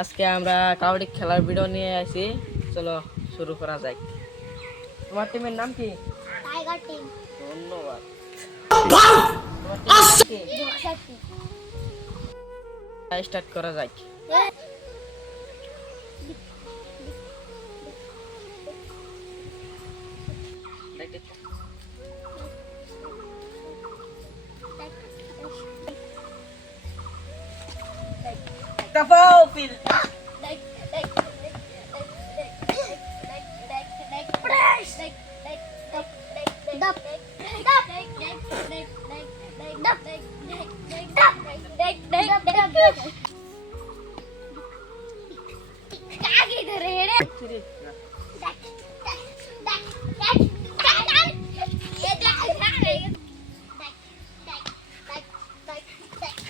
আজকে আমরা কাবাডি খেলার ভিডিও নিয়ে আসি, চলো শুরু করা যাক। তোমার টিমের নাম কি? Tiger team. ধন্যবাদ। তোমার টিমের নাম কি? স্টার্ট করা যাক। Tafawfil.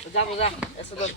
Buja, buja, eso es.